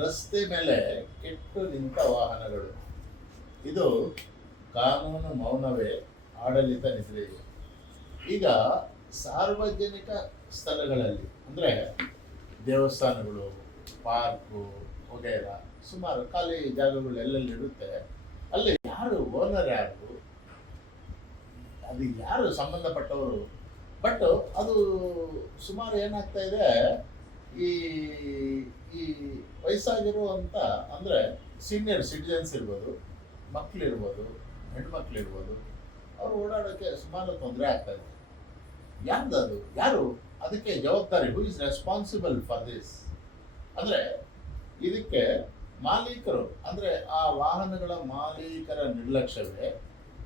ರಸ್ತೆ ಮೇಲೆ ಕೆಟ್ಟು ನಿಂತ ವಾಹನಗಳು, ಇದು ಕಾನೂನು ಮೌನವೇ ಆಡಳಿತ ನಿದ್ರೆ. ಈಗ ಸಾರ್ವಜನಿಕ ಸ್ಥಳಗಳಲ್ಲಿ ಅಂದರೆ ದೇವಸ್ಥಾನಗಳು, ಪಾರ್ಕು ವಗೈರ ಸುಮಾರು ಖಾಲಿ ಜಾಗಗಳು ಎಲ್ಲೆಲ್ಲಿ ಇರುತ್ತೆ, ಅಲ್ಲಿ ಯಾರು ಓನರ್, ಅದು ಯಾರು ಸಂಬಂಧಪಟ್ಟವರು. ಬಟ್ ಅದು ಸುಮಾರು ಏನಾಗ್ತಾ ಇದೆ, ಈ ಈ ವಯಸ್ಸಾಗಿರುವಂಥ ಅಂದರೆ ಸೀನಿಯರ್ ಸಿಟಿಜನ್ಸ್ ಇರ್ಬೋದು, ಮಕ್ಕಳಿರ್ಬೋದು, ಹೆಣ್ಮಕ್ಳಿರ್ಬೋದು, ಅವ್ರು ಓಡಾಡೋಕ್ಕೆ ಸುಮಾರು ತೊಂದರೆ ಆಗ್ತಾ ಇದೆ. ಯಾರ್ದು ಯಾರು ಅದಕ್ಕೆ ಜವಾಬ್ದಾರಿ? Who is responsible for this? ಅಂದರೆ ಇದಕ್ಕೆ ಮಾಲೀಕರು, ಅಂದರೆ ಆ ವಾಹನಗಳ ಮಾಲೀಕರ ನಿರ್ಲಕ್ಷ್ಯವೇ,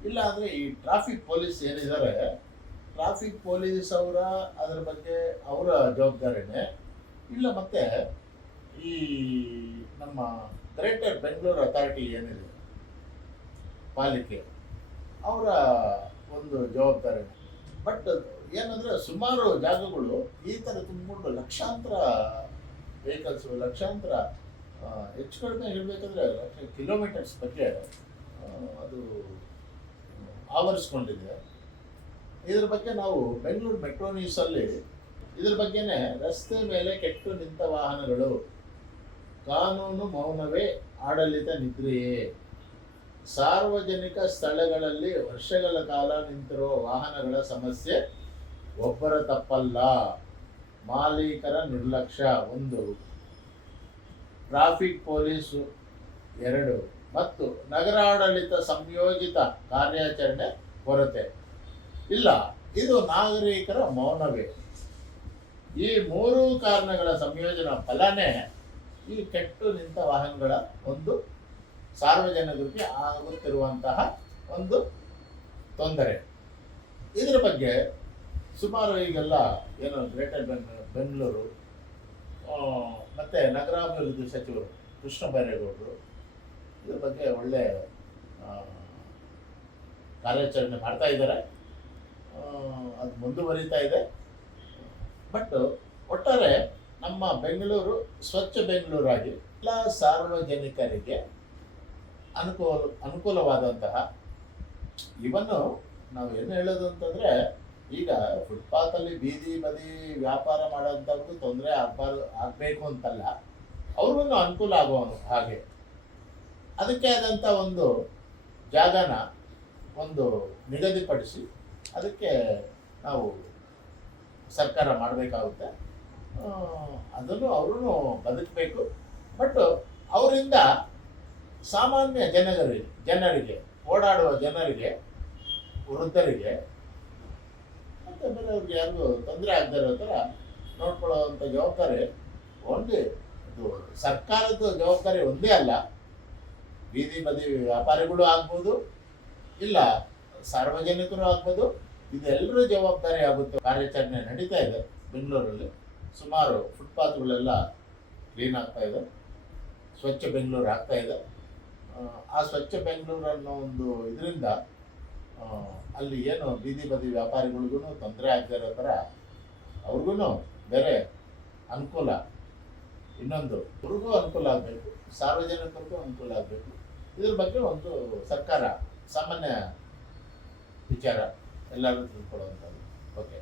ಇಲ್ಲ ಅಂದರೆ ಈ ಟ್ರಾಫಿಕ್ ಪೊಲೀಸ್ ಏನಿದ್ದಾರೆ, ಟ್ರಾಫಿಕ್ ಪೊಲೀಸ್ ಅದರ ಬಗ್ಗೆ ಅವರ ಜವಾಬ್ದಾರಿನೇ, ಇಲ್ಲ ಮತ್ತೆ ಈ ನಮ್ಮ ಗ್ರೇಟರ್ ಬೆಂಗಳೂರು ಅಥಾರಿಟಿ ಏನಿದೆ ಪಾಲಿಕೆ, ಅವರ ಒಂದು ಜವಾಬ್ದಾರಿ. ಬಟ್ ಏನಂದರೆ ಸುಮಾರು ಜಾಗಗಳು ಈ ಥರ ತುಂಬಿಕೊಂಡು ಲಕ್ಷಾಂತರ ವೆಹಿಕಲ್ಸು, ಲಕ್ಷಾಂತರ ಹೆಚ್ಚು ಕಡಿಮೆ ಹೇಳಬೇಕಂದ್ರೆ ಕಿಲೋಮೀಟರ್ಸ್ ಬಗ್ಗೆ ಅದು ಆವರಿಸ್ಕೊಂಡಿದೆ. ಇದ್ರ ಬಗ್ಗೆ ನಾವು ಬೆಂಗಳೂರು ಮೆಟ್ರೋ ನ್ಯೂಸಲ್ಲಿ ಇದ್ರ ಬಗ್ಗೆನೇ, ರಸ್ತೆ ಮೇಲೆ ಕೆಟ್ಟು ನಿಂತ ವಾಹನಗಳು, ಕಾನೂನು ಮೌನವೇ ಆಡಳಿತ ನಿದ್ರೆಯೇ, ಸಾರ್ವಜನಿಕ ಸ್ಥಳಗಳಲ್ಲಿ ವರ್ಷಗಳ ಕಾಲ ನಿಂತಿರುವ ವಾಹನಗಳ ಸಮಸ್ಯೆ ಒಬ್ಬರ ತಪ್ಪಲ್ಲ, ಮಾಲೀಕರ ನಿರ್ಲಕ್ಷ್ಯ 1, ಟ್ರಾಫಿಕ್ ಪೊಲೀಸು 2, ಮತ್ತು ನಗರಾಡಳಿತ ಸಂಯೋಜಿತ ಕಾರ್ಯಾಚರಣೆ ಕೊರತೆ ಇಲ್ಲ, ಇದು ನಾಗರಿಕರ ಮೌನವೇ. ಈ 3 ಕಾರಣಗಳ ಸಂಯೋಜನಾ ಫಲನೇ ಈ ಕೆಟ್ಟು ನಿಂತ ವಾಹನಗಳ ಒಂದು ಸಾರ್ವಜನಿಕರಿಗೆ ಆಗುತ್ತಿರುವಂತಹ ಒಂದು ತೊಂದರೆ. ಇದರ ಬಗ್ಗೆ ಸುಮಾರು ಈಗೆಲ್ಲ ಏನು ಗ್ರೇಟರ್ ಬೆಂಗಳೂರು ಮತ್ತು ನಗರಾಭಿವೃದ್ಧಿ ಸಚಿವರು ಕೃಷ್ಣ ಬೈರೇಗೌಡರು ಇದ್ರ ಬಗ್ಗೆ ಒಳ್ಳೆ ಕಾರ್ಯಾಚರಣೆ ಮಾಡ್ತಾ ಇದ್ದಾರೆ, ಅದು ಮುಂದುವರಿತಾ ಇದೆ. ಬಟ್ ಒಟ್ಟಾರೆ ನಮ್ಮ ಬೆಂಗಳೂರು ಸ್ವಚ್ಛ ಬೆಂಗಳೂರಾಗಿ ಎಲ್ಲ ಸಾರ್ವಜನಿಕರಿಗೆ ಅನುಕೂಲವಾದಂತಹ, ಇವನ್ನು ನಾವು ಏನು ಹೇಳೋದು ಅಂತಂದರೆ, ಈಗ ಫುಟ್ಪಾತಲ್ಲಿ ಬೀದಿ ಬದಿ ವ್ಯಾಪಾರ ಮಾಡೋಂಥವ್ರಿಗೂ ತೊಂದರೆ ಆಗಬೇಕು ಅಂತಲ್ಲ, ಅವ್ರಿಗೂ ಅನುಕೂಲ ಆಗೋ ಹಾಗೆ ಅದಕ್ಕೆ ಆದಂಥ ಒಂದು ಜಾಗನ ಒಂದು ನಿಗದಿಪಡಿಸಿ ಅದಕ್ಕೆ ನಾವು ಸರ್ಕಾರ ಮಾಡಬೇಕಾಗುತ್ತೆ. ಅದನ್ನು ಅವರು ಬದುಕಬೇಕು. ಬಟ್ ಅವರಿಂದ ಸಾಮಾನ್ಯ ಜನರಿಗೆ ಓಡಾಡುವ ಜನರಿಗೆ, ವೃದ್ಧರಿಗೆ ಮತ್ತು ಬೇರೆಯವ್ರಿಗೆ ಯಾರಿಗೂ ತೊಂದರೆ ಆಗದೇ ಇರೋ ಥರ ನೋಡ್ಕೊಳ್ಳೋವಂಥ ಜವಾಬ್ದಾರಿ ಒಂದೇ, ಇದು ಸರ್ಕಾರದ ಜವಾಬ್ದಾರಿ ಒಂದೇ ಅಲ್ಲ, ಬೀದಿ ಬದಿ ವ್ಯಾಪಾರಿಗಳು ಆಗ್ಬೋದು, ಇಲ್ಲ ಸಾರ್ವಜನಿಕರು ಆಗ್ಬೋದು, ಇದೆಲ್ಲರೂ ಜವಾಬ್ದಾರಿ ಆಗುತ್ತೆ. ಕಾರ್ಯಾಚರಣೆ ನಡೀತಾ ಇದೆ ಬೆಂಗಳೂರಲ್ಲಿ. ಸುಮಾರು ಫುಟ್ಪಾತ್ಗಳೆಲ್ಲ ಕ್ಲೀನ್ ಆಗ್ತಾ ಇದೆ, ಸ್ವಚ್ಛ ಬೆಂಗಳೂರು ಆಗ್ತಾ ಇದೆ. ಆ ಸ್ವಚ್ಛ ಬೆಂಗಳೂರು ಅನ್ನೋ ಒಂದು ಇದರಿಂದ ಅಲ್ಲಿ ಏನು ಬೀದಿ ಬದಿ ವ್ಯಾಪಾರಿಗಳಿಗೂ ತೊಂದರೆ ಆಗದೇ ಇರೋ ಥರ ಅವ್ರಿಗೂ ಬೇರೆ ಅನುಕೂಲ, ಇನ್ನೊಂದು ಅವ್ರಿಗೂ ಅನುಕೂಲ ಆಗಬೇಕು, ಸಾರ್ವಜನಿಕರಿಗೂ ಅನುಕೂಲ ಆಗಬೇಕು. ಇದ್ರ ಬಗ್ಗೆ ಒಂದು ಸರ್ಕಾರ ಸಾಮಾನ್ಯ ವಿಚಾರ ಎಲ್ಲರೂ ತಿಳ್ಕೊಳ್ಳುವಂಥದ್ದು. ಓಕೆ.